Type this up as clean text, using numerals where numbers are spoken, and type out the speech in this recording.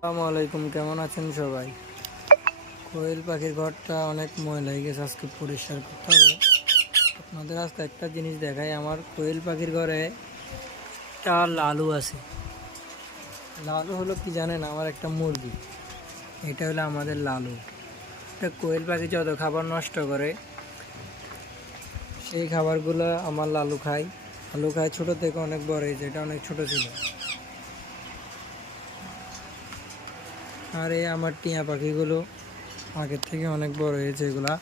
আসসালামু আলাইকুম, কেমন আছেন সবাই? কোয়েল পাখির ঘরটা অনেক ময়লা হয়ে গেছে, আজকে পরিষ্কার করতে হবে। আপনাদের আজকে একটা জিনিস দেখাই, আমার কোয়েল পাখির ঘরে একটা লালু আছে। লালু হলো কি জানেন? আমার একটা মুরগি। এটা হলো আমাদের লালু। এটা কোয়েল পাখি যত খাবার নষ্ট করে সেই খাবারগুলো আমার লালু খায়। লালু খায় ছোট থেকে অনেক বড় হয়েছে, এটা অনেক ছোট ছিল। আর এই আমার টিয়া পাখিগুলো আগের থেকে অনেক বড় হয়েছে এগুলা।